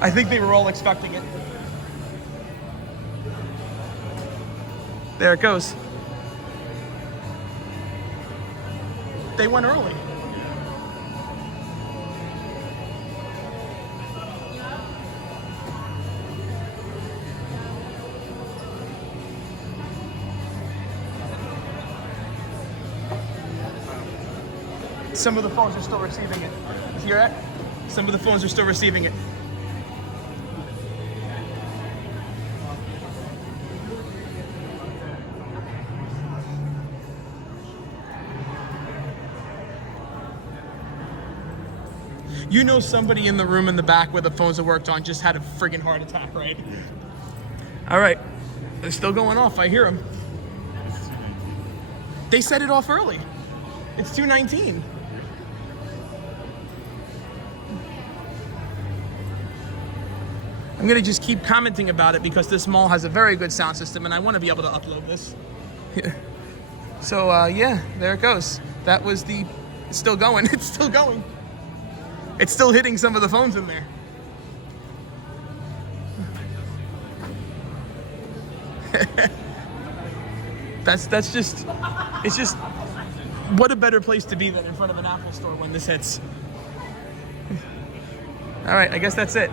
I think they were all expecting it. There it goes. They went early. Some of the phones are still receiving it. You hear that? Some of the phones are still receiving it. You know somebody in the room in the back where the phones are worked on just had a friggin' heart attack, right? All right. They're still going off. I hear them. They set it off early. It's 2:19. I'm gonna just keep commenting about it because this mall has a very good sound system and I want to be able to upload this. So yeah, there it goes. That was it's still going. It's still going. It's still hitting some of the phones in there. That's just, it's just, what a better place to be than in front of an Apple store when this hits. All right, I guess that's it.